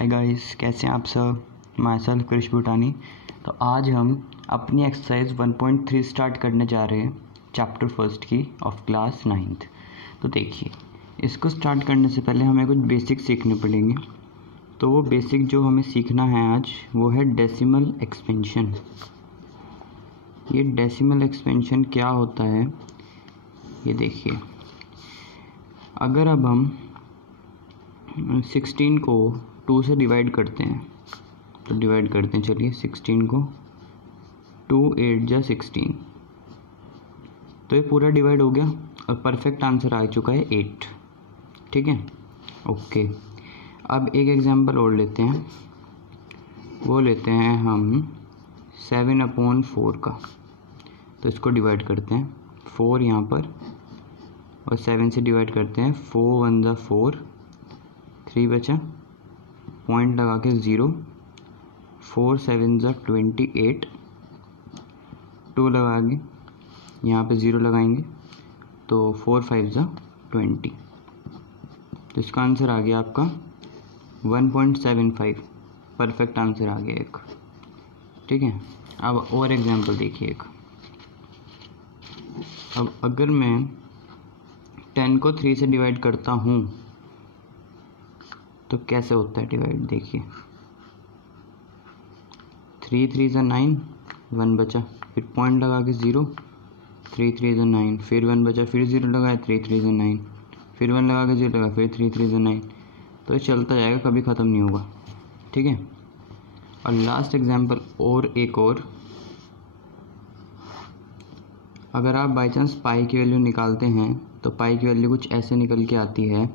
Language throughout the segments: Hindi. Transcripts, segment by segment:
हाय गाइस, कैसे हैं आप सब। माई सेल्फ कृष भूटानी। तो आज हम अपनी एक्सरसाइज 1.3 स्टार्ट करने जा रहे हैं, चैप्टर फर्स्ट की ऑफ क्लास 9th। तो देखिए, इसको स्टार्ट करने से पहले हमें कुछ बेसिक सीखने पड़ेंगे। तो वो बेसिक जो हमें सीखना है आज वो है डेसिमल एक्सपेंशन। ये डेसिमल एक्सपेंशन क्या होता है ये देखिए। अगर अब हम 16 को 2 से डिवाइड करते हैं तो डिवाइड करते हैं, चलिए 16 को 2 8 जा 16, तो ये पूरा डिवाइड हो गया और परफेक्ट आंसर आ चुका है 8। ठीक है, ओके। अब एक एग्जांपल और लेते हैं, वो लेते हैं हम 7/4 का। तो इसको डिवाइड करते हैं, 4 यहाँ पर और 7 से डिवाइड करते हैं। 4 1 जा 4, 3 बचा, पॉइंट लगा के 0, 4 7 जा 28, 2 लगा के यहाँ पे 0 लगाएंगे तो 4 5 जा 20। तो इसका आंसर आ गया आपका 1.75, परफेक्ट आंसर आ गया एक। ठीक है, अब और एग्जांपल देखिए एक। अब अगर मैं 10 को 3 से डिवाइड करता हूँ तो कैसे होता है डिवाइड, देखिए 3 3 जा 9, 1 बचा, फिर पॉइंट लगा के 0, 3 3 जा 9, फिर 1 बचा, फिर 0 लगाया, 3 3 जा 9, फिर 1 लगा के 0 लगा, फिर 3 3 जा 9। तो ये चलता जाएगा, कभी ख़त्म नहीं होगा। ठीक है, और लास्ट एग्जांपल और एक और। अगर आप बाई चांस पाई की वैल्यू निकालते हैं तो पाई की वैल्यू कुछ ऐसे निकल के आती है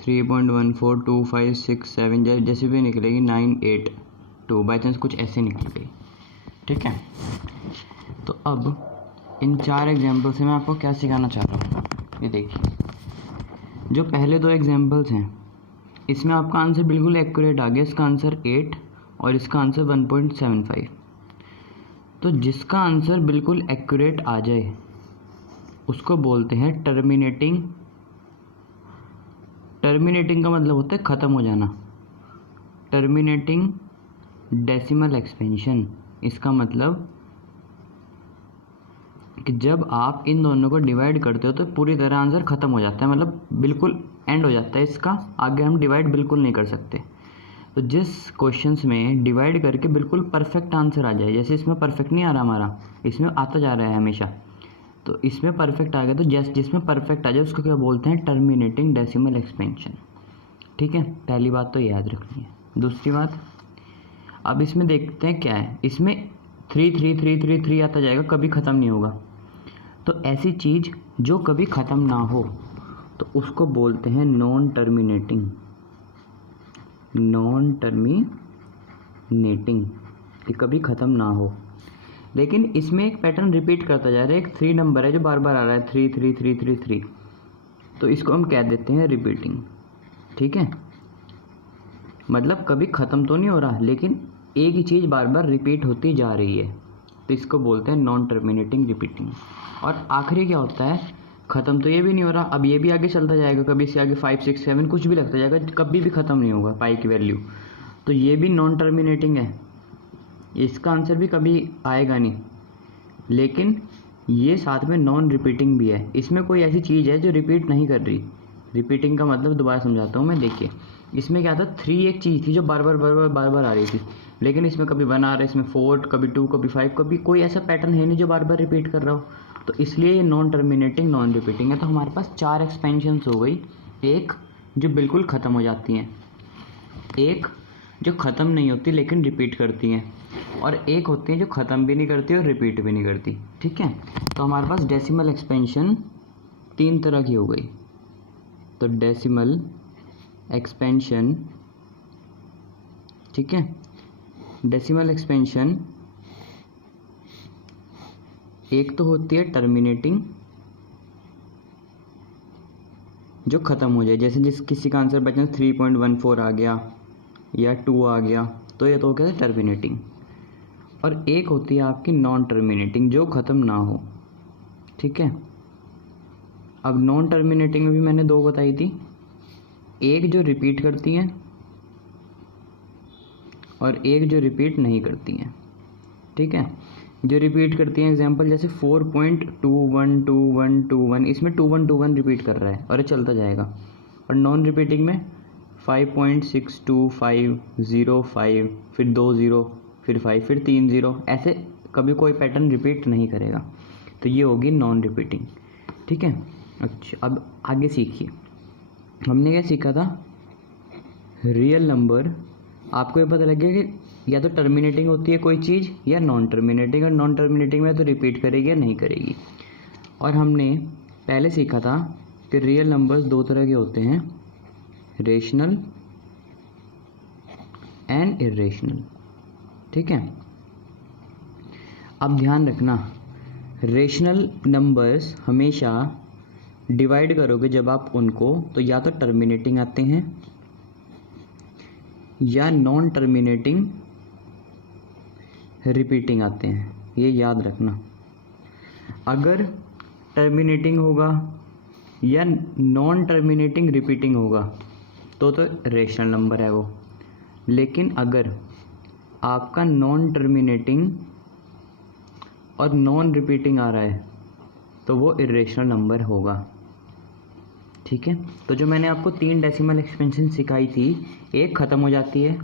3.142567, जैसे भी निकलेगी 982, बाई चांस कुछ ऐसे निकल गई। ठीक है, तो अब इन 4 एग्जाम्पल से मैं आपको क्या सिखाना चाह रहा हूँ, ये देखिए। जो पहले 2 एग्जाम्पल्स हैं इसमें आपका आंसर बिल्कुल एक्यूरेट आ गया, इसका आंसर 8 और इसका आंसर 1.75। तो जिसका आंसर बिल्कुल एक्यूरेट आ जाए उसको बोलते हैं टर्मिनेटिंग। टर्मिनेटिंग का मतलब होता है ख़त्म हो जाना। टर्मिनेटिंग डेसिमल एक्सपेंशन, इसका मतलब कि जब आप इन दोनों को डिवाइड करते हो तो पूरी तरह आंसर ख़त्म हो जाता है, मतलब बिल्कुल एंड हो जाता है इसका, आगे हम डिवाइड बिल्कुल नहीं कर सकते। तो जिस क्वेश्चंस में डिवाइड करके बिल्कुल परफेक्ट आंसर आ जाए, जैसे इसमें परफेक्ट नहीं आ रहा हमारा, इसमें आता जा रहा है हमेशा, तो इसमें परफेक्ट आ गया, तो जिसमें परफेक्ट आ जाए उसको क्या बोलते हैं, टर्मिनेटिंग डेसिमल एक्सपेंशन। ठीक है, पहली बात तो याद रखनी है। दूसरी बात, अब इसमें देखते हैं क्या है, इसमें 3 3 3 3 3 आता जाएगा, कभी ख़त्म नहीं होगा। तो ऐसी चीज़ जो कभी ख़त्म ना हो तो उसको बोलते हैं नॉन टर्मिनेटिंग। नॉन टर्मिनेटिंग, कि कभी ख़त्म ना हो। लेकिन इसमें एक पैटर्न रिपीट करता जा रहा है, एक 3 नंबर है जो बार बार आ रहा है, 3 3 3 3 3, तो इसको हम कह देते हैं रिपीटिंग। ठीक है, मतलब कभी ख़त्म तो नहीं हो रहा लेकिन एक ही चीज़ बार बार रिपीट होती जा रही है, तो इसको बोलते हैं नॉन टर्मिनेटिंग रिपीटिंग। और आखिरी क्या होता है, ख़त्म तो ये भी नहीं हो रहा, अब ये भी आगे चलता जाएगा, कभी इससे आगे 5 6 7 कुछ भी लगता जाएगा, कभी भी ख़त्म नहीं होगा पाई की वैल्यू, तो ये भी नॉन टर्मिनेटिंग है, इसका आंसर भी कभी आएगा नहीं। लेकिन ये साथ में नॉन रिपीटिंग भी है, इसमें कोई ऐसी चीज़ है जो रिपीट नहीं कर रही। रिपीटिंग का मतलब दोबारा समझाता हूँ मैं, देखिए इसमें क्या था, 3 एक चीज़ थी जो बार बार आ रही थी, लेकिन इसमें कभी 1 आ रहा है, इसमें 4, कभी 2, कभी 5, कभी कोई ऐसा पैटर्न है नहीं जो बार बार रिपीट कर रहा हो, तो इसलिए ये नॉन टर्मिनेटिंग नॉन रिपीटिंग है। तो हमारे पास 4 एक्सपेंशंस हो गई, एक जो बिल्कुल ख़त्म हो जाती हैं, एक जो ख़त्म नहीं होती लेकिन रिपीट करती हैं, और एक होती है जो ख़त्म भी नहीं करती और रिपीट भी नहीं करती। ठीक है, तो हमारे पास डेसिमल एक्सपेंशन 3 तरह की हो गई। तो डेसिमल एक्सपेंशन, ठीक है, डेसिमल एक्सपेंशन एक तो होती है टर्मिनेटिंग, जो ख़त्म हो जाए, जैसे किसी का आंसर बचा 3.14 आ गया या 2 आ गया, तो ये तो हो गया टर्मिनेटिंग। और एक होती है आपकी नॉन टर्मिनेटिंग, जो ख़त्म ना हो। ठीक है, अब नॉन टर्मिनेटिंग में भी मैंने 2 बताई थी, एक जो रिपीट करती हैं और एक जो रिपीट नहीं करती हैं। ठीक है, जो रिपीट करती हैं एग्जांपल जैसे 4.212121, इसमें 2121 रिपीट कर रहा है और ये चलता जाएगा। और नॉन रिपीटिंग में 5.6250, फिर 2 0, फिर 5, फिर 3 0, ऐसे कभी कोई पैटर्न रिपीट नहीं करेगा। तो ये होगी नॉन रिपीटिंग। ठीक है, अच्छा अब आगे सीखिए। हमने क्या सीखा था, रियल नंबर। आपको ये पता लग गया कि या तो टर्मिनेटिंग होती है कोई चीज़ या नॉन टर्मिनेटिंग, और नॉन टर्मिनेटिंग में तो रिपीट करेगी या नहीं करेगी। और हमने पहले सीखा था कि रियल नंबर्स दो तरह के होते हैं, रेशनल एंड इरेशनल। ठीक है, अब ध्यान रखना, रेशनल नंबर्स हमेशा डिवाइड करोगे जब आप उनको, तो या तो टर्मिनेटिंग आते हैं या नॉन टर्मिनेटिंग रिपीटिंग आते हैं, ये याद रखना। अगर टर्मिनेटिंग होगा या नॉन टर्मिनेटिंग रिपीटिंग होगा तो रेशनल नंबर है वो। लेकिन अगर आपका नॉन टर्मिनेटिंग और नॉन रिपीटिंग आ रहा है तो वो इरेशनल नंबर होगा। ठीक है, तो जो मैंने आपको 3 डेसिमल एक्सपेंशन सिखाई थी, एक ख़त्म हो जाती है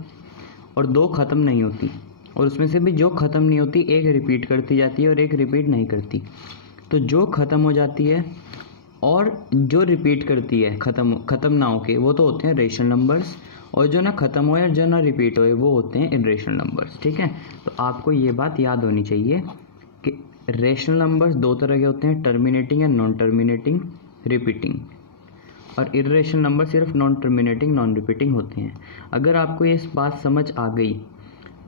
और 2 ख़त्म नहीं होती, और उसमें से भी जो ख़त्म नहीं होती एक रिपीट करती जाती है और एक रिपीट नहीं करती। तो जो ख़त्म हो जाती है और जो रिपीट करती है ख़त्म ना होके, वो तो होते हैं रेशनल नंबर्स, और जो ना ख़त्म हो या जो ना रिपीट होए वो होते हैं इरेशनल नंबर्स। ठीक है, तो आपको ये बात याद होनी चाहिए कि रेशनल नंबर्स 2 तरह के होते हैं, टर्मिनेटिंग या नॉन टर्मिनेटिंग रिपीटिंग, और इरेशनल नंबर सिर्फ नॉन टर्मिनेटिंग नॉन रिपीटिंग होते हैं। अगर आपको ये बात समझ आ गई,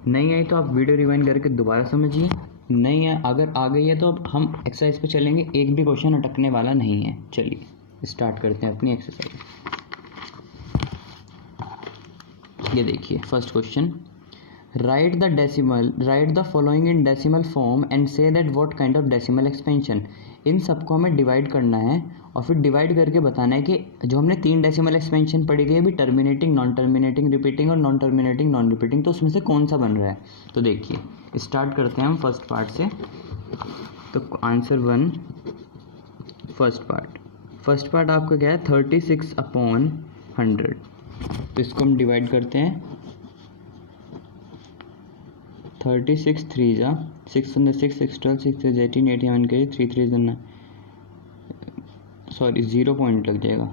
नहीं आई तो आप वीडियो रिवाइंड करके दोबारा समझिए, नहीं है अगर आ गई है तो अब हम एक्सरसाइज पे चलेंगे, एक भी क्वेश्चन अटकने वाला नहीं है। चलिए स्टार्ट करते हैं अपनी एक्सरसाइज। ये देखिए first question, write the following in decimal form and say that what kind of decimal expansion. इन सबको हमें डिवाइड करना है और फिर डिवाइड करके बताना है कि जो हमने 3 डेसिमल एक्सपेंशन पढ़ी थी अभी, टर्मिनेटिंग, नॉन टर्मिनेटिंग, रिपीटिंग और नॉन टर्मिनेटिंग नॉन रिपीटिंग, तो उसमें से कौन सा बन रहा है। तो देखिए स्टार्ट करते हैं हम फर्स्ट पार्ट से। तो आंसर 1 फर्स्ट पार्ट आपका क्या है, 36/100। तो इसको हम डिवाइड करते हैं, 36 3 जा 6 6 6 12 6 6 18 81 के 3 3 9, सॉरी 0 पॉइंट लग जाएगा।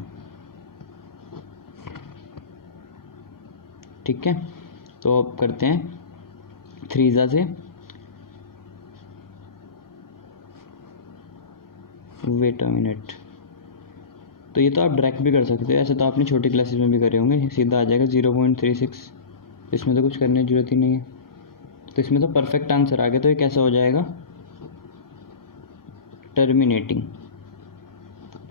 ठीक है, तो अब करते हैं 3 जा से, वेट अ मिनट। तो ये तो आप डायरेक्ट भी कर सकते हो, ऐसे तो आपने छोटी क्लासेस में भी करे होंगे, सीधा आ जाएगा 0.36। इसमें तो कुछ करने की जरूरत ही नहीं है, तो इसमें तो परफेक्ट आंसर आ गया। तो ये कैसा हो जाएगा, टर्मिनेटिंग।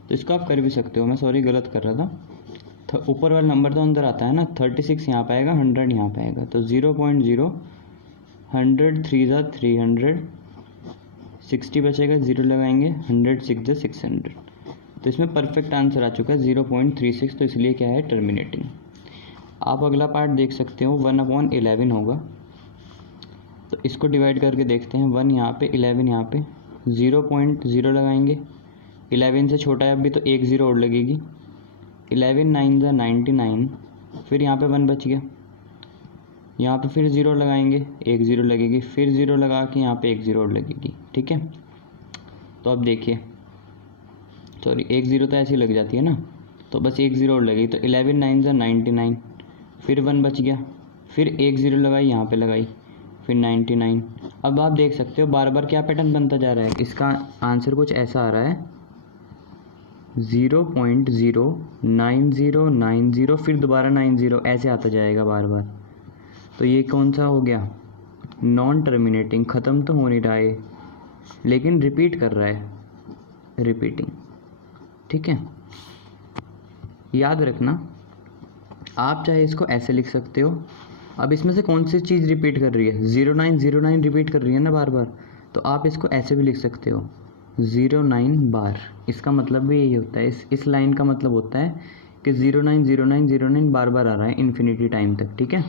तो इसको आप कर भी सकते हो, मैं सॉरी गलत कर रहा था, ऊपर वाला नंबर तो अंदर आता है ना, 36 यहाँ पे आएगा, 100 यहाँ पे आएगा, तो 0.0, 100 3 जा 300, 60 बचेगा, 0 लगाएंगे, 100 6 जा 600। तो इसमें परफेक्ट आंसर आ चुका है 0.36, तो इसलिए क्या है, टर्मिनेटिंग। आप अगला पार्ट देख सकते हो, 1/11 होगा। तो इसको डिवाइड करके देखते हैं, 1 यहाँ पे 11 यहाँ पे, 0.0 लगाएंगे, 11 से छोटा है अभी तो 1 0 और लगेगी, 11 9 जा 99, फिर यहाँ पे 1 बच गया, यहाँ पे फिर 0 लगाएंगे, 1 0 लगेगी, फिर 0 लगा के यहाँ पे 1 0 और लगेगी। ठीक है, तो अब देखिए, सॉरी 1 0 तो ऐसे ही लग जाती है ना, तो बस 1 0 और लगेगी, तो 11 9 जा 99, फिर 1 बच गया, फिर 1 0 लगाई, यहाँ पे लगाई, फिर 99। अब आप देख सकते हो बार बार क्या पैटर्न बनता जा रहा है, इसका आंसर कुछ ऐसा आ रहा है, 0.09090, फिर दोबारा 90, ऐसे आता जाएगा बार बार। तो ये कौन सा हो गया, नॉन टर्मिनेटिंग, ख़त्म तो हो नहीं रहा है लेकिन रिपीट कर रहा है, रिपीटिंग। ठीक है, याद रखना, आप चाहे इसको ऐसे लिख सकते हो। अब इसमें से कौन सी चीज़ रिपीट कर रही है, 0909 रिपीट कर रही है ना बार बार, तो आप इसको ऐसे भी लिख सकते हो, 09 बार। इसका मतलब भी यही होता है, इस लाइन का मतलब होता है कि 090909 बार बार आ रहा है इन्फिनिटी टाइम तक, ठीक है।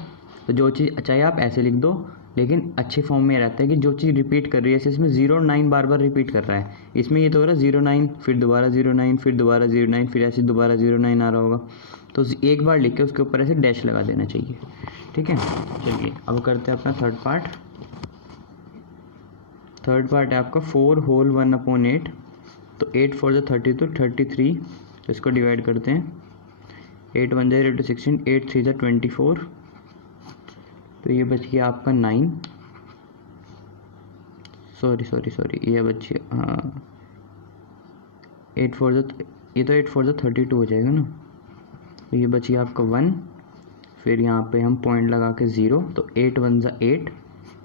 तो जो चीज़ चाहे आप ऐसे लिख दो, लेकिन अच्छे फॉर्म में रहता है कि जो चीज़ रिपीट कर रही है, जैसे इसमें 09 बार बार रिपीट कर रहा है, इसमें ये तो हो रहा है 09 फिर दोबारा 09 फिर दोबारा 09 फिर ऐसे दोबारा 09 आ रहा होगा। तो एक बार लिख के उसके ऊपर ऐसे डैश लगा देना चाहिए, ठीक है। चलिए अब करते हैं अपना थर्ड पार्ट। थर्ड पार्ट है आपका 4 होल 1/8। तो 8 4 × 30 तो 33। तो इसको डिवाइड करते हैं, 8 1 × 16, 8 3 × 24। तो ये बच गया आपका 9, सॉरी ये बच गया, हाँ 8 4 ये तो 8 4 × 32 हो जाएगा ना। तो ये बच गया आपका 1, फिर यहाँ पे हम पॉइंट लगा के 0, तो 8 1 × 8,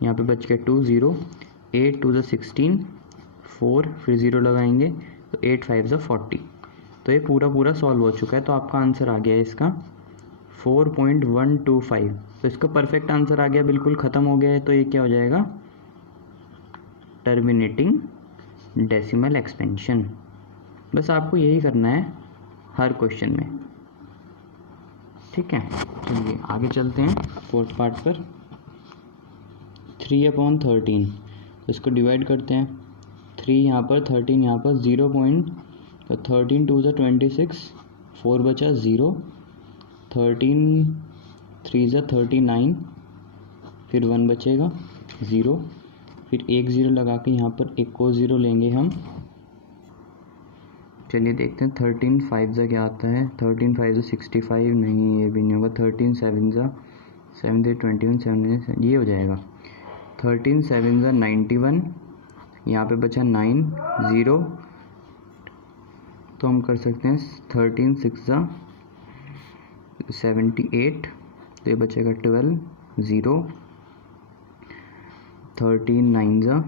यहाँ पे बच गया 2 0, 8 2 × 16 4, फिर 0 लगाएंगे तो 8 5 × 40। तो ये पूरा सॉल्व हो चुका है। तो आपका आंसर आ गया है इसका 4.125। तो इसका परफेक्ट आंसर आ गया, बिल्कुल ख़त्म हो गया है। तो ये क्या हो जाएगा, टर्मिनेटिंग डेसिमल एक्सपेंशन। बस आपको यही करना है हर क्वेश्चन में, ठीक है। चलिए आगे चलते हैं फोर्थ पार्ट पर। 3/13, तो इसको डिवाइड करते हैं, 3 यहाँ पर 13 यहाँ पर, 0.13 2 × 26, 4 बचा 0, 13 3 × 39, फिर 1 बचेगा 0, फिर एक 0 लगा के यहाँ पर एक को 0 लेंगे हम। चलिए देखते हैं 13 5 ज़ा क्या आता है। 13 5 ज़ा 65, नहीं ये भी नहीं होगा। 13 7 ज़ा 7 3 21, 7 ये हो जाएगा। 13 7 ज़ा 91, यहाँ पे बचा 9 0, तो हम कर सकते हैं 13 6 ज़ा 78, तो ये बचेगा 12 0, 13 9 ज़ा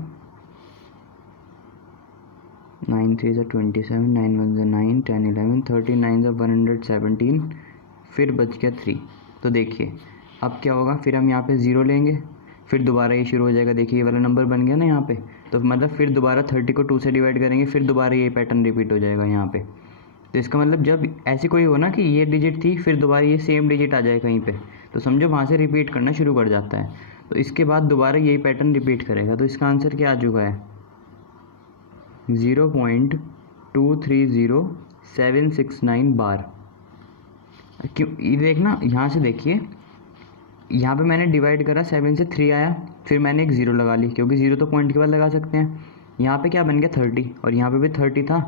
9 3 ज़ा 27, 9 1 ज़ा 9, 10 11, 13 9 ज़ा 117, फिर बच गया 3। तो देखिए अब क्या होगा, फिर हम यहाँ पे 0 लेंगे, फिर दोबारा ये शुरू हो जाएगा। देखिए ये वाला नंबर बन गया ना यहाँ पे, तो मतलब फिर दोबारा 30 को 2 से डिवाइड करेंगे, फिर दोबारा ये पैटर्न रिपीट हो जाएगा यहाँ पे। तो इसका मतलब जब ऐसी कोई हो ना कि ये डिजिट थी, फिर दोबारा ये सेम डिजिट आ जाए कहीं पे, तो समझो वहाँ से रिपीट करना शुरू कर जाता है। तो इसके बाद दोबारा यही पैटर्न रिपीट करेगा। तो इसका आंसर क्या आ चुका है, 0.230769 बार। क्यों, ये देखना यहाँ से देखिए, यहाँ पे मैंने डिवाइड करा, 7 से 3 आया, फिर मैंने एक 0 लगा ली, क्योंकि 0 तो पॉइंट के बाद लगा सकते हैं। यहाँ पे क्या बन गया 30, और यहाँ पे भी 30 था,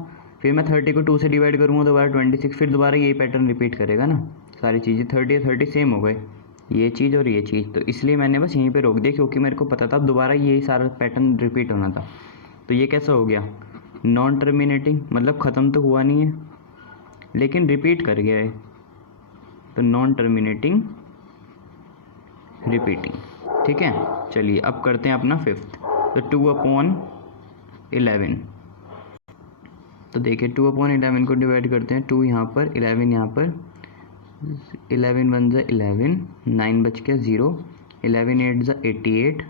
फिर मैं 30 को 2 से डिवाइड करूँगा दोबारा 26, फिर दोबारा यही पैटर्न रिपीट करेगा ना। सारी चीज़ें 30 और 30 सेम हो गए, ये चीज़ और ये चीज़। तो इसलिए मैंने बस यहीं पे रोक दिया, क्योंकि मेरे को पता था अब दोबारा यही सारा पैटर्न रिपीट होना था। तो ये कैसा हो गया, नॉन टर्मिनेटिंग, मतलब ख़त्म तो हुआ नहीं है लेकिन रिपीट कर गया है। तो नॉन टर्मिनेटिंग रिपीटिंग, ठीक है। चलिए अब करते हैं अपना फिफ्थ। तो 2/11, तो देखिए 2/11 को डिवाइड करते हैं, 2 यहाँ पर 11 यहाँ पर, 11 1 ज़ा 11, 9 बच गया 0, 11 8 ज़ा 88,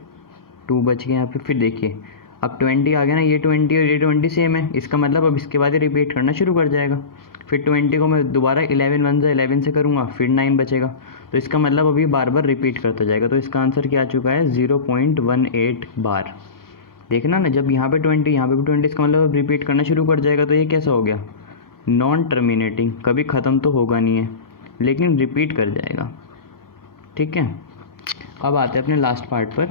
2 बच गया यहाँ पे। फिर देखिए अब 20 आ गया ना, ये 20 और ये 20 सेम है, इसका मतलब अब इसके बाद ये रिपीट करना शुरू कर जाएगा। फिर 20 को मैं दोबारा 11 1 ज़ा 11 से करूँगा, फिर 9 बचेगा, तो इसका मतलब अभी बार बार रिपीट करता जाएगा। तो इसका आंसर क्या आ चुका है, 0.18 बार। देखना ना, जब यहाँ पे 20 यहाँ पे भी 20, इसका मतलब अब रिपीट करना शुरू कर जाएगा। तो ये कैसा हो गया, नॉन टर्मिनेटिंग, कभी ख़त्म तो होगा नहीं है लेकिन रिपीट कर जाएगा, ठीक है। अब आते हैं अपने लास्ट पार्ट पर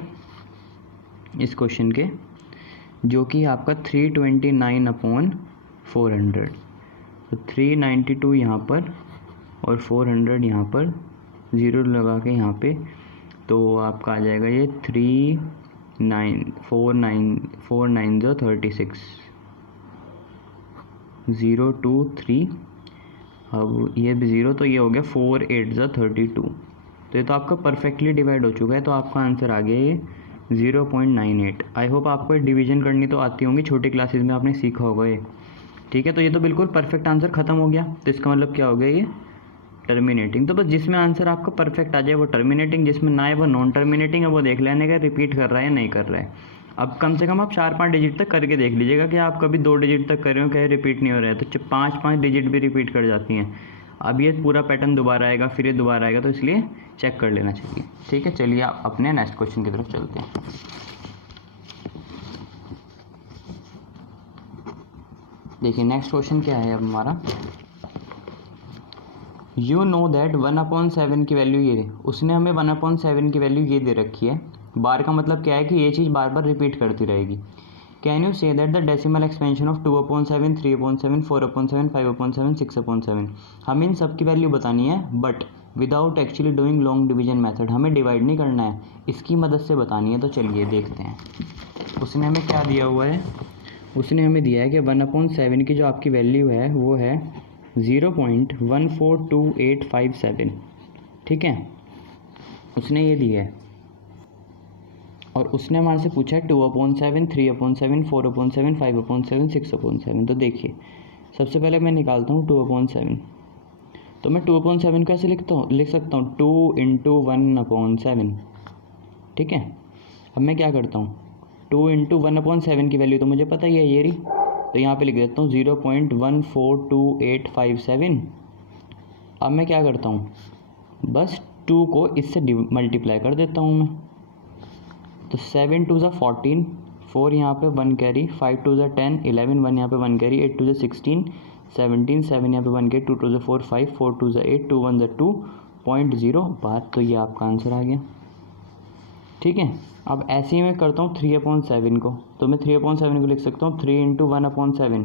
इस क्वेश्चन के, जो कि आपका 329/400। तो 392 यहाँ पर और 400 यहाँ पर, 0 लगा के यहाँ पे, तो आपका आ जाएगा ये 4 9 ज़ा 36, 0 2 3, अब ये भी 0, तो ये हो गया 4 8 ज़ा 32। तो ये तो आपका परफेक्टली डिवाइड हो चुका है। तो आपका आंसर आ गया ये 0.98। आई होप आपको डिवीजन करनी तो आती होंगी, छोटी क्लासेस में आपने सीखा होगा ये, ठीक है। तो ये तो बिल्कुल परफेक्ट आंसर ख़त्म हो गया। तो इसका मतलब क्या हो गया, ये टर्मिनेटिंग। तो बस जिसमें आंसर आपका परफेक्ट आ जाए वो टर्मिनेटिंग, जिसमें ना है वो नॉन टर्मिनेटिंग है, वो देख लेने का रिपीट कर रहा है या नहीं कर रहा है। अब कम से कम आप 4-5 डिजिट तक करके देख लीजिएगा कि आप कभी 2 डिजिट तक कर रहे हो, कहीं रिपीट नहीं हो रहा है। तो 5-5 डिजिट भी रिपीट कर जाती हैं। अब ये पूरा पैटर्न दोबारा आएगा, फिर ये दोबारा आएगा, तो इसलिए चेक कर लेना चाहिए। ठीक है, चलिए आप अपने नेक्स्ट क्वेश्चन की तरफ चलते हैं। देखिए नेक्स्ट क्वेश्चन क्या है अब हमारा, यू नो दैट 1/7 की वैल्यू ये, उसने हमें 1/7 की वैल्यू ये दे रखी है। बार का मतलब क्या है कि ये चीज़ बार बार रिपीट करती रहेगी। Can you say that the decimal expansion of 2/7, 3/7, 4/7, 5/7, 6/7, हमें इन सब की वैल्यू बतानी है, but without actually doing long division method, हमें डिवाइड नहीं करना है, इसकी मदद से बतानी है। तो चलिए देखते हैं उसने हमें क्या दिया हुआ है। उसने हमें दिया है कि 1/7 की जो आपकी वैल्यू है वो है 0.142857। ठीक है, उसने ये दिया है, और उसने हमारे से पूछा है 2/7, 3/7, 4/7, 5/7, 6/7। तो देखिए सबसे पहले मैं निकालता हूँ 2/7। तो मैं 2/7 कैसे लिख सकता हूँ 2 × 1/7। ठीक है, अब मैं क्या करता हूँ 2 × 1/7 की वैल्यू तो मुझे पता ही है ये रही, तो यहाँ पे लिख देता हूँ 0.142857। अब मैं क्या करता हूँ बस 2 को इससे मल्टीप्लाई कर देता हूँ मैं। तो 7 2 14, 4 यहाँ पे 1 कैरी, 5 2 10, 11 1 यहाँ पे 1 कैरी, 8 2 16, 17 7 यहाँ पे 1 कैरी, 2 2 4 5, 4 2 8, 2 1 2.0 बात। तो ये आपका आंसर आ गया। ठीक है, अब ऐसे ही मैं करता हूँ 3/7 को। तो मैं 3/7 को लिख सकता हूँ 3 × 1/7।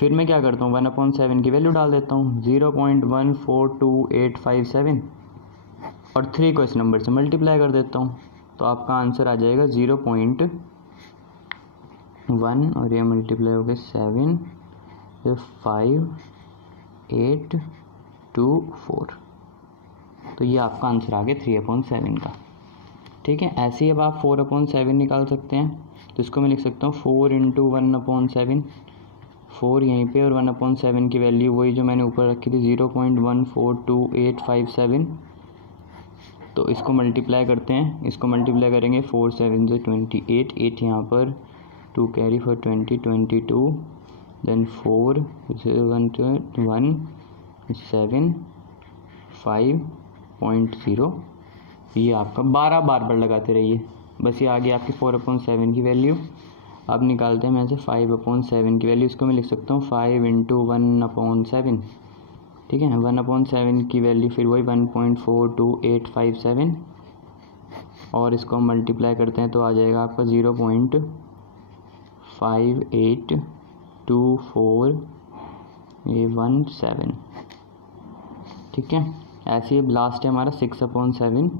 फिर मैं क्या करता हूँ 1/7 की वैल्यू डाल देता हूँ 0.142857, और 3 को इस नंबर से मल्टीप्लाई कर देता हूँ। तो आपका आंसर आ जाएगा 0.1, और ये मल्टीप्लाई हो गया 7, 5, 8, 2, 4। तो ये आपका आंसर आ गया 3/7 का। ठीक है, ऐसे ही अब आप 4/7 निकाल सकते हैं। तो इसको मैं लिख सकता हूँ 4 × 1/7, 4 यहीं पे, और 1/7 की वैल्यू वही जो मैंने ऊपर रखी थी 0.142857। तो इसको मल्टीप्लाई करते हैं, इसको मल्टीप्लाई करेंगे 4 7 से 28, 8 यहाँ पर 2 कैरी फॉर 20, 22, देन 4 1 7 5.0। ये आपका 12 बार लगाते रहिए, बस ये आ गई आपकी 4/7 की वैल्यू। अब निकालते हैं मैं से 5/7 की वैल्यू। इसको मैं लिख सकता हूँ 5 × 1/7। ठीक है, 1/7 की वैल्यू फिर वही 1.42857, और इसको हम मल्टीप्लाई करते हैं तो आ जाएगा आपका 0.582417। ठीक है, ऐसे ही लास्ट है हमारा 6/7।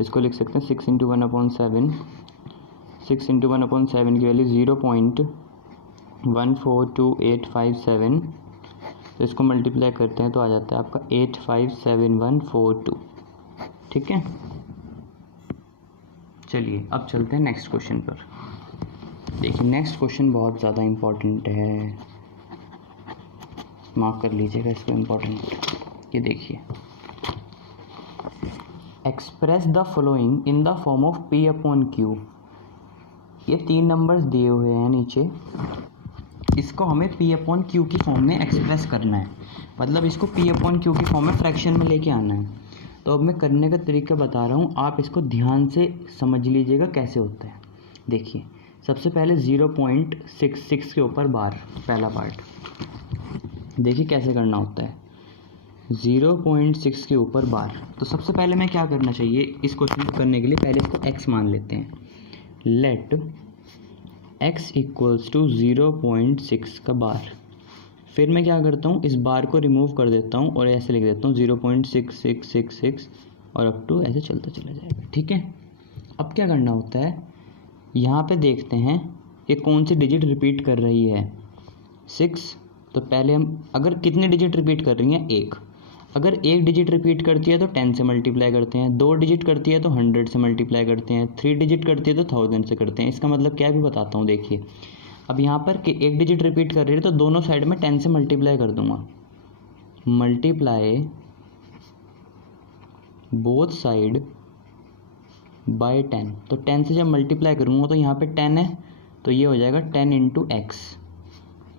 इसको लिख सकते हैं 6 × 1/7। 6 × 1/7 की वैल्यू 0.142857। तो इसको मल्टीप्लाई करते हैं तो आ जाता है आपका 857142। ठीक है, चलिए अब चलते हैं नेक्स्ट क्वेश्चन पर। देखिए नेक्स्ट क्वेश्चन बहुत ज़्यादा इम्पोर्टेंट है, मार्क कर लीजिएगा इसको इम्पोर्टेंट। ये देखिए, express the following in the form of P/Q। ये 3 नंबर्स दिए हुए हैं नीचे, इसको हमें P/Q की फॉर्म में एक्सप्रेस करना है, मतलब इसको P/Q की फॉर्म में फ्रैक्शन में लेके आना है। तो अब मैं करने का तरीका बता रहा हूँ, आप इसको ध्यान से समझ लीजिएगा कैसे होता है। देखिए सबसे पहले 0.66 के ऊपर बार, पहला पार्ट देखिए कैसे करना होता है। 0.6 के ऊपर बार, तो सबसे पहले मैं क्या करना चाहिए इस क्वेश्चन को करने के लिए, पहले इसको x मान लेते हैं। लेट x = 0.6 का बार। फिर मैं क्या करता हूँ, इस बार को रिमूव कर देता हूँ और ऐसे लिख देता हूँ 0.6666 और अप टू ऐसे चलता चला जाएगा। ठीक है, अब क्या करना होता है, यहाँ पे देखते हैं कि कौन सी डिजिट रिपीट कर रही है। 6, तो पहले हम अगर कितने डिजिट रिपीट कर रही हैं, 1। अगर 1 डिजिट रिपीट करती है तो 10 से मल्टीप्लाई करते हैं, 2 डिजिट करती है तो 100 से मल्टीप्लाई करते हैं, 3 डिजिट करती है तो 1000 से करते हैं। इसका मतलब क्या भी बताता हूँ। देखिए अब यहाँ पर कि 1 डिजिट रिपीट कर रही है तो दोनों साइड में 10 से मल्टीप्लाई कर दूंगा, मल्टीप्लाई बोथ साइड बाय 10। तो 10 से जब मल्टीप्लाई करूँगा तो यहाँ पे 10 है, तो ये हो जाएगा 10 × x,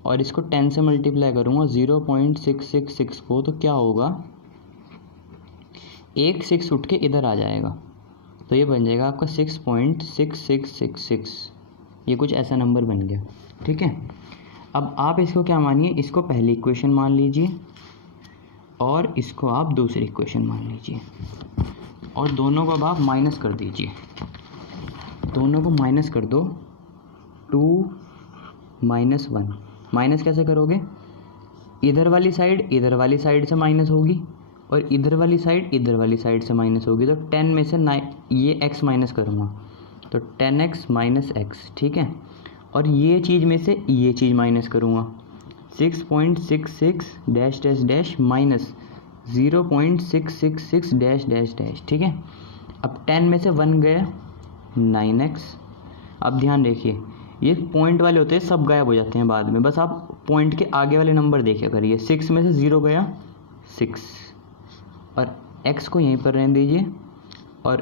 और इसको 10 से मल्टीप्लाई करूँगा 0.666 को, तो क्या होगा, एक 6 उठ के इधर आ जाएगा, तो ये बन जाएगा आपका 6.6666। ये कुछ ऐसा नंबर बन गया। ठीक है, अब आप इसको क्या मानिए, इसको पहली इक्वेशन मान लीजिए और इसको आप दूसरी इक्वेशन मान लीजिए, और दोनों को अब आप माइनस कर दीजिए। दोनों को माइनस कर दो, 2 - 1। माइनस कैसे करोगे, इधर वाली साइड से माइनस होगी और इधर वाली साइड से माइनस होगी, तो 10 में से ये x माइनस करूँगा, तो 10x - x। ठीक है, और ये चीज़ में से ये चीज़ माइनस करूँगा, 6.66 dash dash dash minus 0.666 dash dash dash. ठीक है, अब 10 में से 1 गया, 9x। अब ध्यान देखिए, ये पॉइंट वाले होते हैं, सब गायब हो जाते हैं बाद में, बस आप पॉइंट के आगे वाले नंबर देखिए करिए। 6 में से 0 गया, 6, और x को यहीं पर रहने दीजिए, और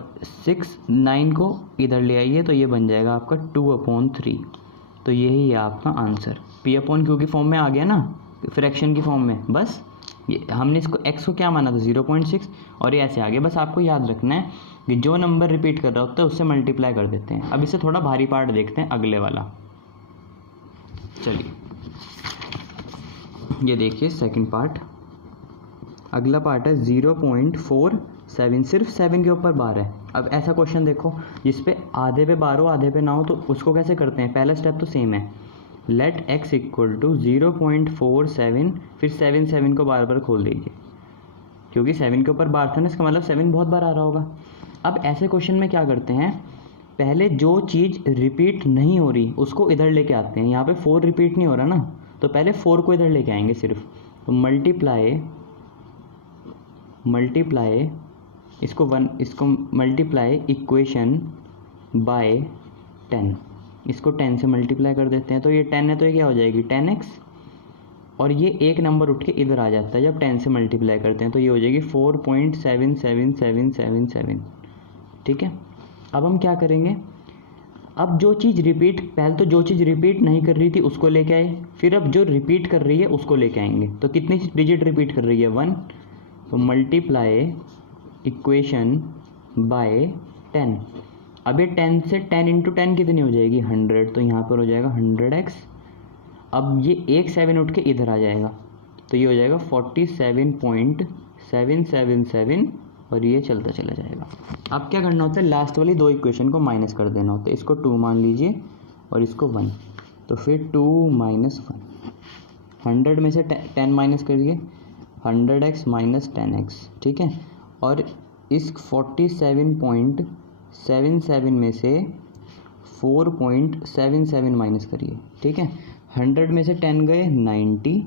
9 को इधर ले आइए, तो ये बन जाएगा आपका 2/3। तो यही है आपका आंसर। p/q की फॉर्म में आ गया ना, फ्रैक्शन की फॉर्म में। बस ये हमने इसको x को क्या माना था, 0.6, और ये ऐसे आ गया। बस आपको याद रखना है कि जो नंबर रिपीट कर रहा होता है उससे मल्टीप्लाई कर देते हैं। अब इससे थोड़ा भारी पार्ट देखते हैं, अगले वाला। चलिए ये देखिए सेकंड पार्ट। अगला पार्ट है 0.47, सिर्फ 7 के ऊपर बार है। अब ऐसा क्वेश्चन देखो जिस पे आधे पे बार हो आधे पे ना हो, तो उसको कैसे करते हैं, पहला स्टेप तो सेम है, लेट x इक्वल टू 0.47, फिर 7 को बार बार खोल दीजिए, क्योंकि 7 के ऊपर बार था ना, इसका मतलब 7 बहुत बार आ रहा होगा। अब ऐसे क्वेश्चन में क्या करते हैं, पहले जो चीज़ रिपीट नहीं हो रही उसको इधर लेके आते हैं। यहाँ पे 4 रिपीट नहीं हो रहा ना, तो पहले 4 को इधर लेके आएंगे सिर्फ, तो मल्टीप्लाई इसको मल्टीप्लाई इक्वेशन बाय 10, इसको 10 से मल्टीप्लाई कर देते हैं, तो ये 10 है तो ये क्या हो जाएगी 10x, और ये एक नंबर उठ के इधर आ जाता है जब 10 से मल्टीप्लाई करते हैं, तो ये हो जाएगी 4.77777। ठीक है, अब हम क्या करेंगे, अब जो चीज़ रिपीट, पहले तो जो चीज़ रिपीट नहीं कर रही थी उसको लेके आए, फिर अब जो रिपीट कर रही है उसको लेके आएंगे। तो कितनी डिजिट रिपीट कर रही है, 1, तो मल्टीप्लाई इक्वेशन बाय 10। अब ये 10 से 10 × 10 कितनी हो जाएगी, 100, तो यहाँ पर हो जाएगा 100x। अब ये एक 7 उठ के इधर आ जाएगा, तो ये हो जाएगा 47.777, और ये चलता चला जाएगा। अब क्या करना होता है, लास्ट वाली 2 इक्वेशन को माइनस कर देना होता है। इसको 2 मान लीजिए और इसको 1, तो फिर 2 - 1, 100 में से 10 माइनस करिए, 100x - 10x। ठीक है, और इस 47.77 में से 4.77 माइनस करिए। ठीक है, 100 में से 10 गए 90,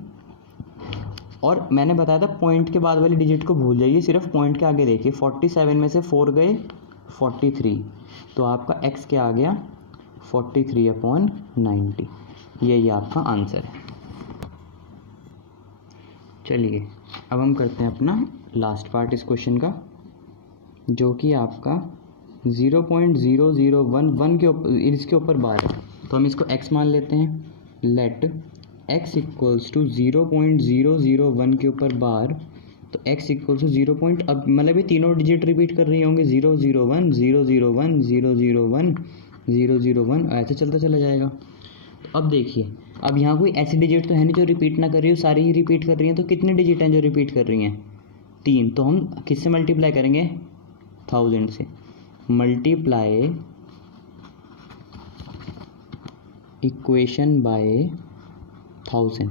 और मैंने बताया था पॉइंट के बाद वाली डिजिट को भूल जाइए, सिर्फ पॉइंट के आगे देखिए। 47 में से 4 गए 43, तो आपका x क्या आ गया 43/90। यही आपका आंसर है। चलिए अब हम करते हैं अपना लास्ट पार्ट इस क्वेश्चन का, जो कि आपका 0.0011 के ऊपर, इसके ऊपर बार है, तो हम इसको x मान लेते हैं। लेट x इक्वल्स टू 0.001 के ऊपर बार, तो x इक्वल्स टू 0. अब मतलब ये तीनों डिजिट रिपीट कर रही होंगे, 001 001 001 001, ऐसे चलता चला जाएगा। तो अब देखिए, अब यहाँ कोई ऐसी डिजिट तो है नहीं जो रिपीट ना कर रही हो, सारी ही रिपीट कर रही हैं। तो कितने डिजिट हैं जो रिपीट कर रही हैं, 3। तो हम किससे मल्टीप्लाई करेंगे, 1000 से। मल्टीप्लाई इक्वेशन बाय 1000,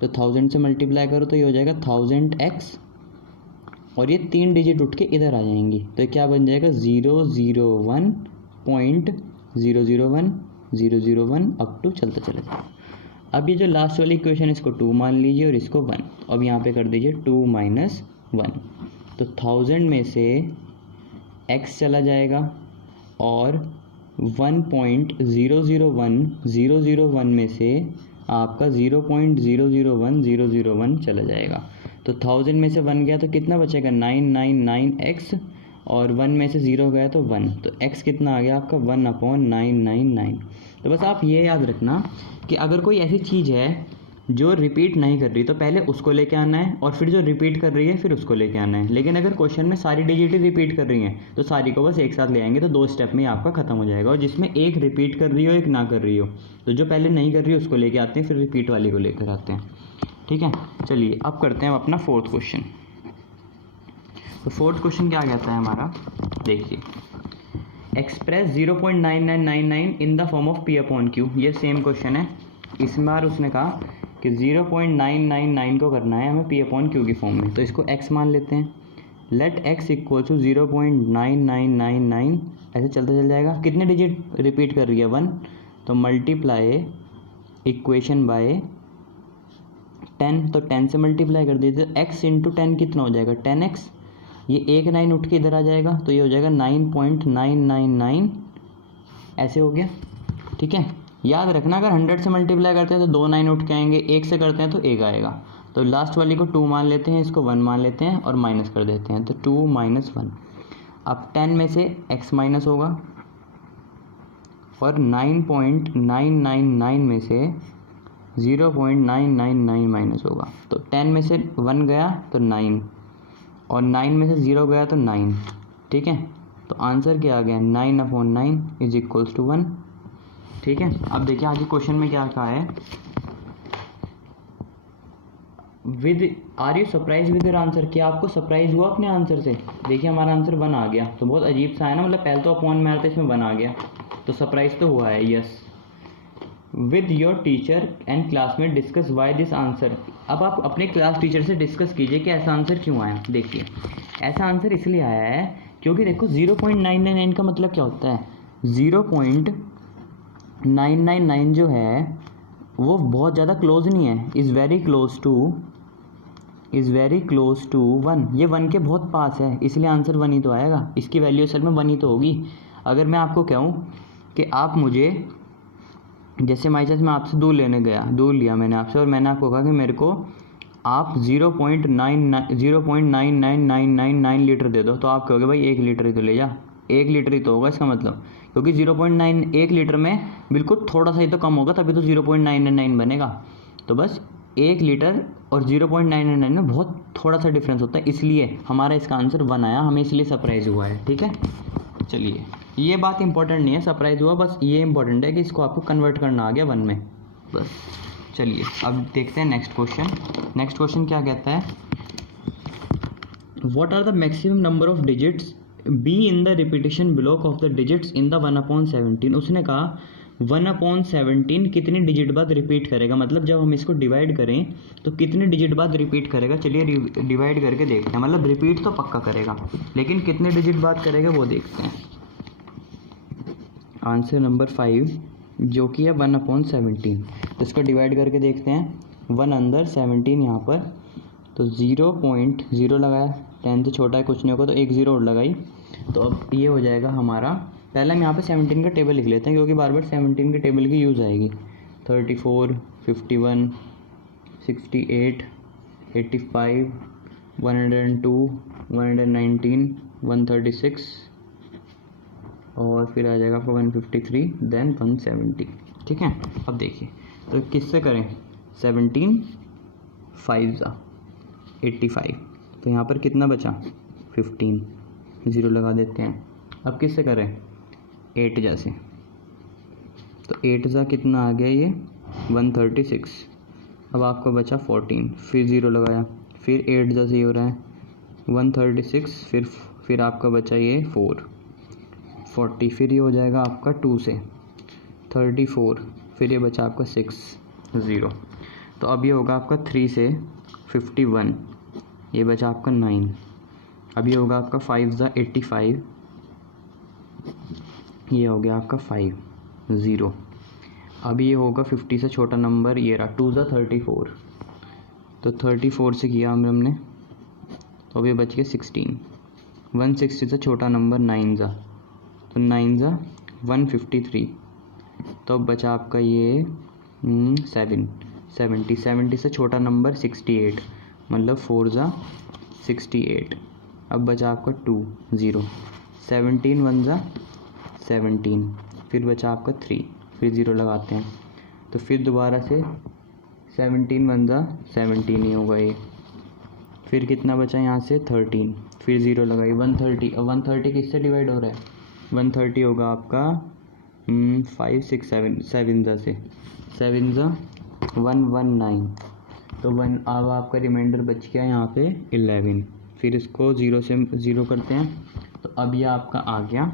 तो 1000 से मल्टीप्लाई करो तो ये हो जाएगा 1000x, और ये 3 डिजिट उठ के इधर आ जाएंगी, तो क्या बन जाएगा 001.001 अप टू चलता चला जाएगा। अब ये जो लास्ट वाली इक्वेशन है इसको 2 मान लीजिए और इसको 1। अब यहाँ पे कर दीजिए 2 - 1, तो 1000 में से x चला जाएगा और 1.001001 में से आपका 0.001001 चला जाएगा। तो 1000 में से 1 गया तो कितना बचेगा 999x, और 1 में से 0 गया तो 1, तो x कितना आ गया आपका 1/999। तो बस आप ये याद रखना कि अगर कोई ऐसी चीज़ है जो रिपीट नहीं कर रही तो पहले उसको लेके आना है, और फिर जो रिपीट कर रही है फिर उसको लेके आना है। लेकिन अगर क्वेश्चन में सारी डिजिट ही रिपीट कर रही हैं तो सारी को बस एक साथ ले आएंगे, तो 2 स्टेप में आपका खत्म हो जाएगा। और जिसमें एक रिपीट कर रही हो एक ना कर रही हो, तो जो पहले नहीं कर रही हो उसको लेके आते हैं, फिर रिपीट वाली को लेकर आते हैं। ठीक है, चलिए अब करते हैं अपना 4th क्वेश्चन। तो 4th क्वेश्चन क्या कहता है हमारा, देखिए, express 0.9999 in the form of P/Q। ये सेम क्वेश्चन है, इस बार उसने कहा कि 0.999 को करना है हमें P/Q की फॉर्म में, तो इसको x मान लेते हैं। लेट x इक्वल टू 0.9999, ऐसे चलता चल जाएगा। कितने डिजिट रिपीट कर रही है, 1, तो मल्टीप्लाई इक्वेशन बाय 10, तो 10 से मल्टीप्लाई कर दीजिए, तो x इंटू 10 कितना हो जाएगा, 10x। ये एक 9 उठ के इधर आ जाएगा, तो ये हो जाएगा 9.999, ऐसे हो गया। ठीक है, याद रखना अगर 100 से मल्टीप्लाई करते हैं तो 2 9 उठ के आएंगे, 1 से करते हैं तो 1 आएगा। तो लास्ट वाली को 2 मान लेते हैं, इसको 1 मान लेते हैं और माइनस कर देते हैं, तो 2 - 1। अब 10 में से x माइनस होगा और 9.999 में से 0.999 माइनस होगा, तो 10 में से 1 गया तो 9, और 9 में से 0 गया तो 9। ठीक है, तो आंसर क्या आ गया, 9/9 इज इक्वल्स टू 1। ठीक है, अब देखिए आगे क्वेश्चन में क्या कहा है, are you surprise with your answer, क्या आपको सरप्राइज हुआ अपने आंसर से। देखिए हमारा आंसर 1 आ गया, तो बहुत अजीब सा है ना, मतलब पहले तो अपॉन में आता है, इसमें 1 आ गया, तो सरप्राइज तो हुआ है, yes. With your teacher and classmate discuss why this answer. अब आप अपने क्लास टीचर से डिस्कस कीजिए कि ऐसा आंसर क्यों आया। देखिए ऐसा आंसर इसलिए आया है क्योंकि देखो 0.999 का मतलब क्या होता है, 0.999 जो है वो बहुत ज़्यादा क्लोज नहीं है, इज़ वेरी क्लोज टू 1। ये 1 के बहुत पास है, इसलिए आंसर 1 ही तो आएगा, इसकी वैल्यू असल में 1 ही तो होगी। अगर मैं आपको कहूँ कि आप मुझे, जैसे माई चांस मैं आपसे दूध लेने गया, दूध लिया मैंने आपसे, और मैंने आपको कहा कि मेरे को आप 0.999999 लीटर दे दो, तो आप कहोगे भाई 1 लीटर ही तो ले जा, 1 लीटर ही तो होगा इसका मतलब, क्योंकि 0.91 लीटर में बिल्कुल थोड़ा सा ही तो कम होगा, तभी तो 0.999 बनेगा। तो बस 1 लीटर और 0.999 में बहुत थोड़ा सा डिफरेंस होता है, इसलिए हमारा इसका आंसर 1 आया, हमें इसलिए सरप्राइज़ हुआ है। ठीक है, चलिए ये बात इंपॉर्टेंट नहीं है सरप्राइज़ हुआ, बस ये इंपॉर्टेंट है कि इसको आपको कन्वर्ट करना आ गया 1 में, बस। चलिए अब देखते हैं नेक्स्ट क्वेश्चन। नेक्स्ट क्वेश्चन क्या कहता है, what are the maximum number of digits be in the repetition block of the digits in the 1/17। उसने कहा 1/17 कितनी डिजिट बाद रिपीट करेगा, मतलब जब हम इसको डिवाइड करें तो कितने डिजिट बाद रिपीट करेगा। चलिए डिवाइड करके देखते हैं, मतलब रिपीट तो पक्का करेगा, लेकिन कितने डिजिट बाद करेगा वो देखते हैं। आंसर नंबर 5 जो कि है 1/17, तो इसको डिवाइड करके देखते हैं। 1 अंदर 17 यहाँ पर, तो 0.0 लगाया, 10 से छोटा है कुछ नहीं होगा, तो 1 0 और लगाई, तो अब ये हो जाएगा हमारा। पहले हम यहाँ पे 17 का टेबल लिख लेते हैं, क्योंकि बार बार 17 के टेबल की यूज़ आएगी। 34, 51, 68, 85, 102, 119, 136 और फिर आ जाएगा आपका 153, देन 170। ठीक है, अब देखिए तो किससे करें, 17 5 ज़ा 85, तो यहाँ पर कितना बचा 15, 0 लगा देते हैं। अब किससे करें, 8 जा से, तो 8 ज़ा कितना आ गया ये 136। अब आपका बचा 14, फिर 0 लगाया, फिर 8 जा से ये हो रहा है 136, फिर आपका बचा ये 40, फिर ये हो जाएगा आपका 2 से 34, फिर ये बचा आपका 6 0, तो अब ये होगा आपका 3 से 51, ये बचा आपका 9, अब ये होगा आपका 5 ज़ा 85, ये हो गया आपका 5 0, अब ये होगा 50 से छोटा नंबर, ये रहा 2 ज़ा 34, तो 34 से किया हमने, तो अब ये बच गया 16, 160 से छोटा नंबर 9 ज़ा, तो 9 ज़ा 153, तो अब बचा आपका ये 70 से छोटा नंबर 68, मतलब 4 ज़ा 68, अब बचा आपका 2 0, 17 1 ज़ा 17, फिर बचा आपका 3, फिर 0 लगाते हैं, तो फिर दोबारा से 17 वन ज़ा 17 ही होगा ये। फिर कितना बचा यहाँ से 13, फिर 0 लगाइए 130। अब 130 किससे डिवाइड हो रहा है? 130 होगा आपका 5 6 7 7 ज़ा से 7 ज़ा 119। तो 1 अब आपका रिमाइंडर बच गया यहाँ पे 11। फिर इसको 0 से 0 करते हैं, तो अब ये आपका आ गया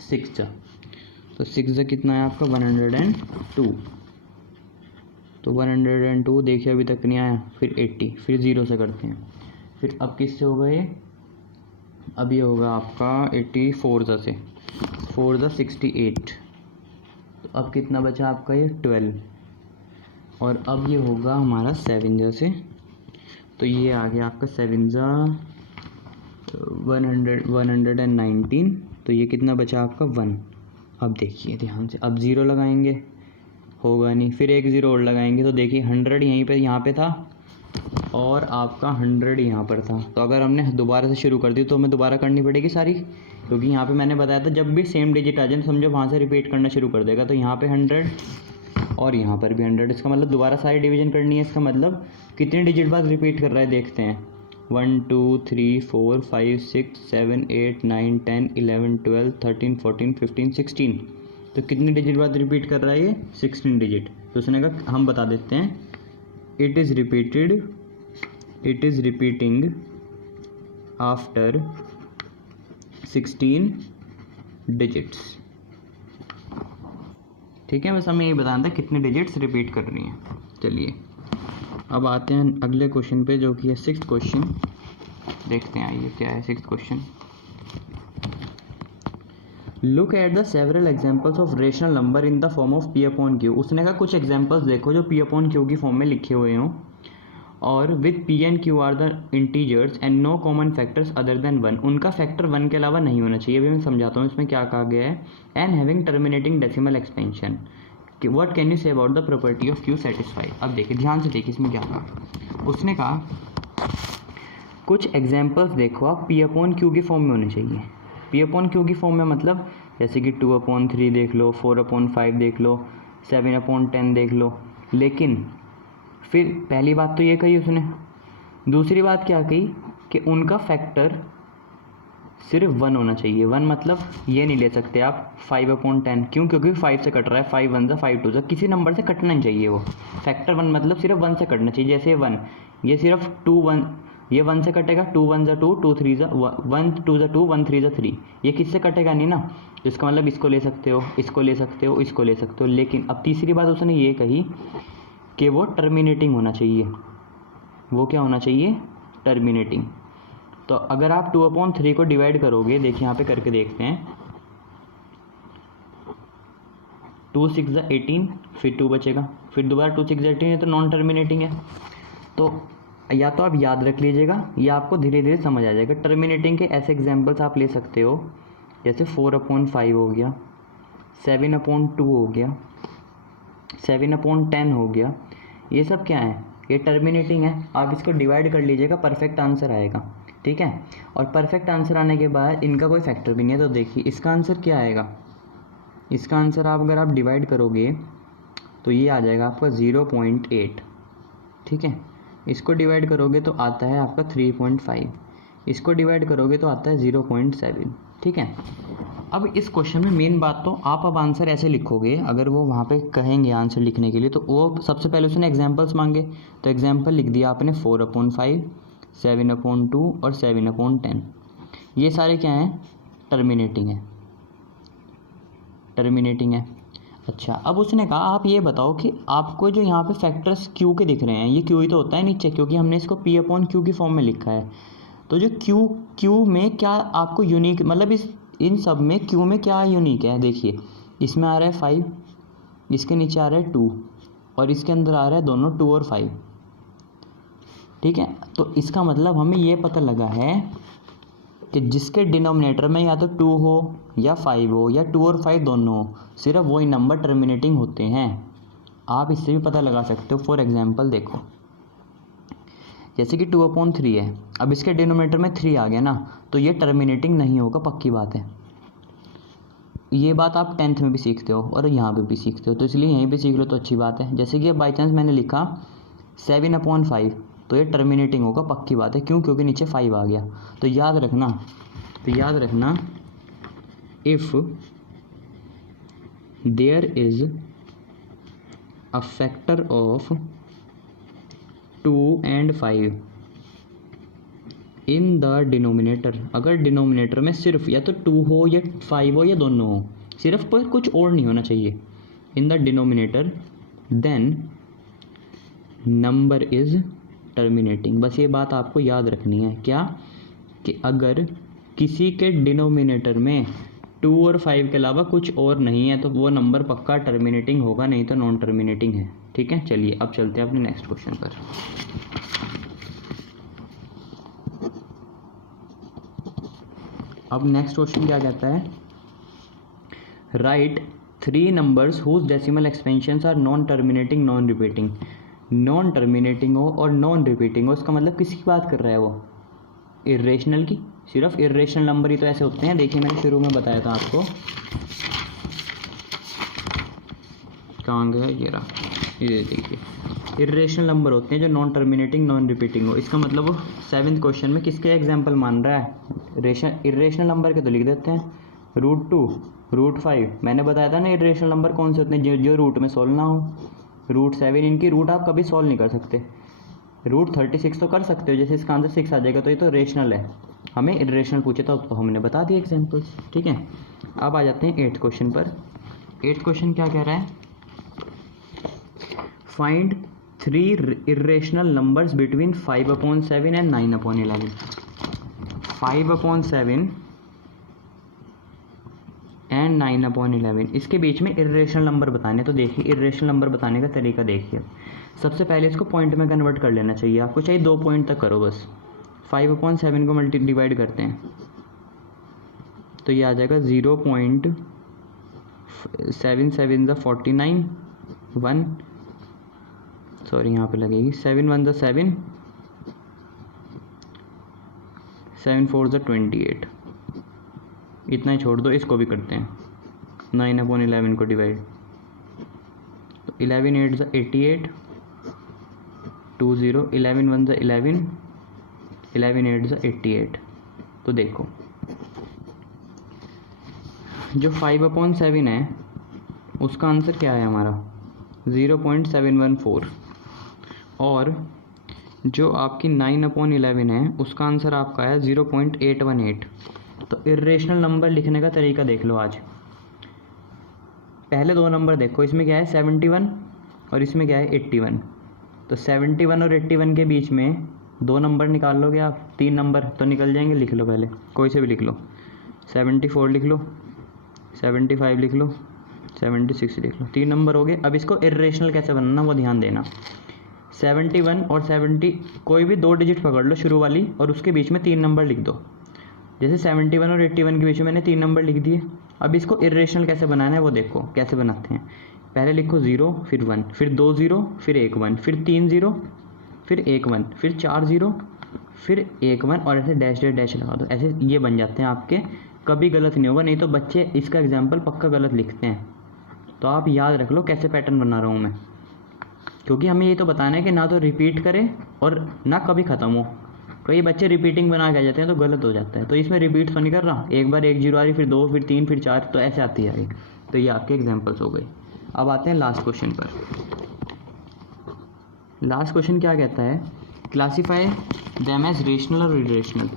6 ज़ा। तो 6 ज़ा कितना है आपका 102। तो 102 देखिए अभी तक नहीं आया। फिर 80, फिर 0 से करते हैं। फिर अब किससे होगा ये? अब ये होगा आपका 84 ज़ा से 4 ज़ा 68। तो अब कितना बचा आपका ये 12। और अब ये होगा हमारा 7 ज़ा से, तो ये आ गया आपका 7 ज़ा 119। तो ये कितना बचा आपका 1। अब देखिए ध्यान से, अब 0 लगाएंगे, होगा नहीं। फिर एक 0 और लगाएंगे, तो देखिए 100 यहीं पे यहाँ पे था और आपका 100 यहाँ पर था। तो अगर हमने दोबारा से शुरू कर दी तो हमें दोबारा करनी पड़ेगी सारी, क्योंकि यहाँ पे मैंने बताया था जब भी सेम डिजिट आ जाए तो समझो वहाँ से रिपीट करना शुरू कर देगा। तो यहाँ पे 100 और यहाँ पर भी 100, इसका मतलब दोबारा सारी डिवीजन करनी है। इसका मतलब कितने डिजिट बाद रिपीट कर रहा है देखते हैं। 1 2 3 4 5 6 7 8 9 10 11 12 13 14 15 16। तो कितने डिजिट बाद रिपीट कर रहा है ये? 16 डिजिट। तो उसने कहा हम बता देते हैं, it is repeating after 16 digits. ठीक है, बस हमें ये बताना था कितने डिजिट्स रिपीट कर रही हैं। चलिए अब आते हैं अगले क्वेश्चन पे, जो कि है 6th क्वेश्चन। देखते हैं आइए क्या है 6th question. Look at the several examples of rational number in the form of P upon Q। उसने कहा कुछ एग्जाम्पल्स देखो जो P अपॉन Q की फॉर्म में लिखे हुए हों, और with P and Q are the integers and no common factors other than 1। उनका फैक्टर 1 के अलावा नहीं होना चाहिए। अभी मैं समझाता हूँ इसमें क्या कहा गया है। And having terminating decimal expansion, what can you say about the property of Q satisfy. अब देखिए ध्यान से देखिए इसमें क्या कहा। उसने कहा कुछ एग्जाम्पल्स देखो आप P अपॉन Q की फॉर्म में होने चाहिए। P अपॉन Q की फॉर्म में मतलब जैसे कि 2 अपॉन 3 देख लो, 4 अपॉन 5 देख लो, 7 अपॉन 10 देख लो। लेकिन फिर पहली बात तो ये कही उसने, दूसरी बात क्या कही कि उनका फैक्टर सिर्फ 1 होना चाहिए। 1 मतलब ये नहीं ले सकते आप 5 अपॉन 10, क्यों? क्योंकि 5 से कट रहा है, 5 1 ज़ा 5 2 ज़ा, किसी नंबर से कटना नहीं चाहिए वो। फैक्टर 1 मतलब सिर्फ 1 से कटना चाहिए। जैसे 1, ये सिर्फ 2 1, ये 1 से कटेगा, 2 1 ज़ा 2, 2 3 ज़ा 1, 2 ज़ा 2, 1 3 ज़ा 3। ये किससे कटेगा नहीं ना, तो इसका मतलब इसको ले सकते हो, इसको ले सकते हो, इसको ले सकते हो। लेकिन अब तीसरी बात उसने ये कही कि वो टर्मिनेटिंग होना चाहिए। वो क्या होना चाहिए? टर्मिनेटिंग। तो अगर आप 2 अपॉन 3 को डिवाइड करोगे, देखिए यहाँ पे करके देखते हैं, 2 6 ज़ा 18, फिर 2 बचेगा, फिर दोबारा 2 6 ज़ा 18 है, तो नॉन टर्मिनेटिंग है। तो या तो आप याद रख लीजिएगा या आपको धीरे धीरे समझ आ जाएगा। टर्मिनेटिंग के ऐसे एग्जाम्पल्स आप ले सकते हो, जैसे 4 अपॉन 5 हो गया, 7 अपॉन 2 हो गया, 7 अपॉन 10 हो गया। ये सब क्या है? ये टर्मिनेटिंग है। आप इसको डिवाइड कर लीजिएगा, परफेक्ट आंसर आएगा। ठीक है, और परफेक्ट आंसर आने के बाद इनका कोई फैक्टर भी नहीं है। तो देखिए इसका आंसर क्या आएगा? इसका आंसर अगर आप डिवाइड करोगे तो ये आ जाएगा आपका 0.8। ठीक है, इसको डिवाइड करोगे तो आता है आपका 3.5, इसको डिवाइड करोगे तो आता है 0.7। ठीक है, अब इस क्वेश्चन में मेन बात तो आप अब आंसर ऐसे लिखोगे, अगर वो वहाँ पे कहेंगे आंसर लिखने के लिए तो वो सबसे पहले उसने एग्जांपल्स मांगे, तो एग्जांपल लिख दिया आपने 4 अपॉन 5, 7 अपॉन 2 और 7 अपॉन 10। ये सारे क्या हैं? टर्मिनेटिंग है, टर्मिनेटिंग है। अच्छा, अब उसने कहा आप ये बताओ कि आपको जो यहाँ पे फैक्टर्स Q के दिख रहे हैं, ये Q ही तो होता है नीचे, क्योंकि हमने इसको P अपॉन Q की फॉर्म में लिखा है। तो जो Q में क्या आपको यूनिक, मतलब इन सब में Q में क्या यूनिक है? देखिए इसमें आ रहा है 5, इसके नीचे आ रहा है 2, और इसके अंदर आ रहा है दोनों 2 और 5। ठीक है, तो इसका मतलब हमें ये पता लगा है कि जिसके डिनोमिनेटर में या तो 2 हो या 5 हो या 2 और 5 दोनों हो, सिर्फ वही नंबर टर्मिनेटिंग होते हैं। आप इससे भी पता लगा सकते हो। फॉर एग्जांपल देखो, जैसे कि 2 अपॉन 3 है, अब इसके डिनोमिनेटर में 3 आ गया ना, तो ये टर्मिनेटिंग नहीं होगा, पक्की बात है। ये बात आप 10th में भी सीखते हो और यहाँ पे भी सीखते हो, तो इसलिए यहीं पे सीख लो तो अच्छी बात है। जैसे कि अब बाई चांस मैंने लिखा 7/5, तो ये टर्मिनेटिंग होगा, पक्की बात है। क्यों? क्योंकि नीचे 5 आ गया। तो याद रखना if there is a factor of 2 and 5 in the denominator, अगर डिनोमिनेटर में सिर्फ या तो 2 हो या 5 हो या दोनों हो, सिर्फ पर कुछ और नहीं होना चाहिए, in the denominator, then number is terminating. बस ये बात आपको याद रखनी है, क्या? कि अगर किसी के डिनोमिनेटर में 2 और 5 के अलावा कुछ और नहीं है तो वो नंबर पक्का टर्मिनेटिंग होगा, नहीं तो नॉन टर्मिनेटिंग है। ठीक है, चलिए अब चलते हैं अपने नेक्स्ट क्वेश्चन पर। अब नेक्स्ट क्वेश्चन क्या कहता है? Write 3 numbers whose decimal expansions are non terminating non repeating. Non terminating हो और नॉन रिपीटिंग हो, इसका मतलब किसकी बात कर रहा है वो? इर्रेशनल की। सिर्फ इर्रेशनल नंबर ही तो ऐसे होते हैं। देखिए मैंने शुरू में बताया था आपको, कहाँ गया ये रहा, ये देखिए इर्रेशनल नंबर होते हैं जो नॉन टर्मिनेटिंग नॉन रिपीटिंग हो। इसका मतलब वो 7th क्वेश्चन में किसके एग्जाम्पल मान रहा है? इर्रेशनल नंबर के तो लिख देते हैं √2, √5। मैंने बताया था ना इर्रेशनल नंबर कौन से होते हैं, जो रूट में सॉल्व ना हो। √7, इनकी रूट आप कभी सॉल्व नहीं कर सकते। √36 तो कर सकते हो, जैसे इसका आंसर 6 आ जाएगा तो ये तो रेशनल है। हमें इर्रेशनल पूछे था तो हमने बता दिए एग्जाम्पल्स। ठीक है, अब आ जाते हैं 8th क्वेश्चन पर। 8th क्वेश्चन क्या कह रहा है? Find 3 irrational numbers between 5/7 and 9/11। 5/7 and 9/11, इसके बीच में इर्रेशनल नंबर बताने। तो देखिए इर्रेशनल नंबर बताने का तरीका देखिए। सबसे पहले इसको पॉइंट में कन्वर्ट कर लेना चाहिए आपको, चाहिए 2 पॉइंट तक करो बस। 5/7 को डिवाइड करते हैं तो ये आ जाएगा 0.77 = 49, 1 सॉरी यहाँ पे लगेगी 7 1 = 7, 7 4 = 28। इतना ही छोड़ दो, इसको भी करते हैं 9/11 को डिवाइड, तो 11 8 = 88, 2 0, 11 1 = 11, 11 8 = 88। तो देखो जो 5/7 है उसका आंसर क्या है हमारा? 0.714, और जो आपकी 9/11 है उसका आंसर आपका है 0.818। तो इर्रेशनल नंबर लिखने का तरीका देख लो आज। पहले 2 नंबर देखो, इसमें क्या है 71 और इसमें क्या है 81। तो 71 और 81 के बीच में 2 नंबर निकाल लोगे आप, 3 नंबर तो निकल जाएंगे। लिख लो पहले, कोई से भी लिख लो, 74 लिख लो, 75 लिख लो, 76 लिख लो, 3 नंबर हो गए। अब इसको इर्रेशनल कैसे बनाना वो ध्यान देना। 71 और 70 कोई भी 2 डिजिट पकड़ लो शुरू वाली और उसके बीच में 3 नंबर लिख दो। जैसे 71 और 81 के बीच में मैंने 3 नंबर लिख दिए। अब इसको इर्रेशनल कैसे बनाना है वो देखो कैसे बनाते हैं। पहले लिखो 0, फिर 1, फिर 2 0, फिर 1 1, फिर 3 0, फिर 1 1, फिर 4 0, फिर 1 1 और ऐसे डैश डैश डैश लगा दो। ऐसे ये बन जाते हैं आपके, कभी गलत नहीं होगा। नहीं तो बच्चे इसका एग्जाम्पल पक्का गलत लिखते हैं। तो आप याद रख लो कैसे पैटर्न बना रहा हूँ मैं, क्योंकि हमें ये तो बताना है कि ना तो रिपीट करे और ना कभी ख़त्म हो। कई बच्चे रिपीटिंग बना के आ जाते हैं तो गलत हो जाता है। तो इसमें रिपीट तो नहीं कर रहा, एक बार 1 0 आ रही, फिर 2, फिर 3, फिर 4, तो ऐसे आती है। तो ये आपके एग्जाम्पल्स हो गए। अब आते हैं लास्ट क्वेश्चन पर। लास्ट क्वेश्चन क्या कहता है? क्लासीफाई देम एज रेशनल और इरेशनल।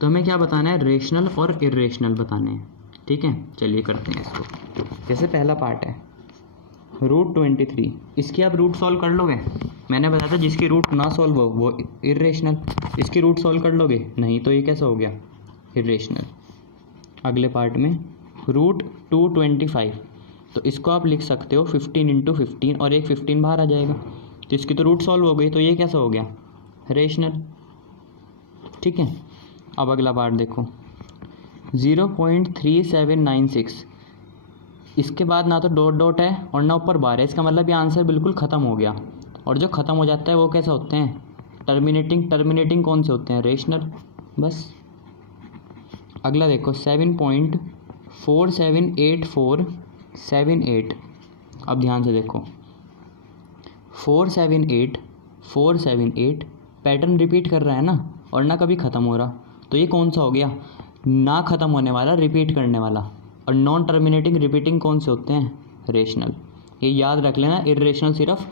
तो हमें क्या बताना है? रेशनल और इरेशनल बताने हैं। ठीक है, चलिए करते हैं इसको। जैसे पहला पार्ट है √23, इसकी आप रूट सॉल्व कर लोगे? मैंने बताया था जिसकी रूट ना सॉल्व हो वो इरेशनल। इसकी रूट सॉल्व कर लोगे? नहीं, तो ये कैसा हो गया? इरेशनल। अगले पार्ट में √225, तो इसको आप लिख सकते हो 15 × 15 और एक 15 बाहर आ जाएगा, तो इसकी तो रूट सॉल्व हो गई, तो ये कैसा हो गया? रेशनल। ठीक है, अब अगला पार्ट देखो 0.3796, इसके बाद ना तो डॉट डॉट है और ना ऊपर बार है। इसका मतलब ये आंसर बिल्कुल ख़त्म हो गया। और जो ख़त्म हो जाता है वो कैसे होते हैं? टर्मिनेटिंग। टर्मिनेटिंग कौन से होते हैं? रेशनल। बस। अगला देखो 7.5 478 अब ध्यान से देखो 478 पैटर्न रिपीट कर रहा है ना, और ना कभी ख़त्म हो रहा, तो ये कौन सा हो गया, ना ख़त्म होने वाला, रिपीट करने वाला। और नॉन टर्मिनेटिंग रिपीटिंग कौन से होते हैं, रेशनल। ये याद रख लेना, इर्रेशनल सिर्फ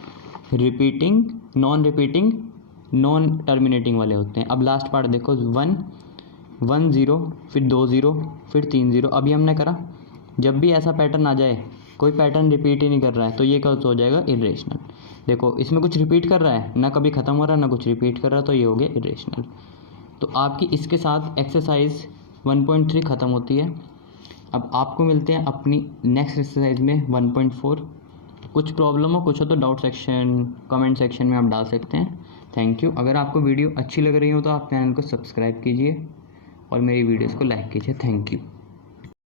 repeating, non repeating, non terminating वाले होते हैं। अब लास्ट पार्ट देखो 1 1 0 फिर 2 0 फिर 3 0। अभी हमने करा, जब भी ऐसा पैटर्न आ जाए, कोई पैटर्न रिपीट ही नहीं कर रहा है, तो ये कब हो जाएगा, इर्रेशनल। देखो इसमें कुछ रिपीट कर रहा है, ना कभी ख़त्म हो रहा है, ना कुछ रिपीट कर रहा है, तो ये हो गया इर्रेशनल। तो आपकी इसके साथ एक्सरसाइज 1.3 ख़त्म होती है। अब आपको मिलते हैं अपनी नेक्स्ट एक्सरसाइज में 1.4। कुछ प्रॉब्लम हो, कुछ हो तो डाउट सेक्शन, कमेंट सेक्शन में आप डाल सकते हैं। Thank you. अगर आपको वीडियो अच्छी लग रही हो तो आप चैनल को सब्सक्राइब कीजिए और मेरी वीडियोस को लाइक कीजिए। Thank you.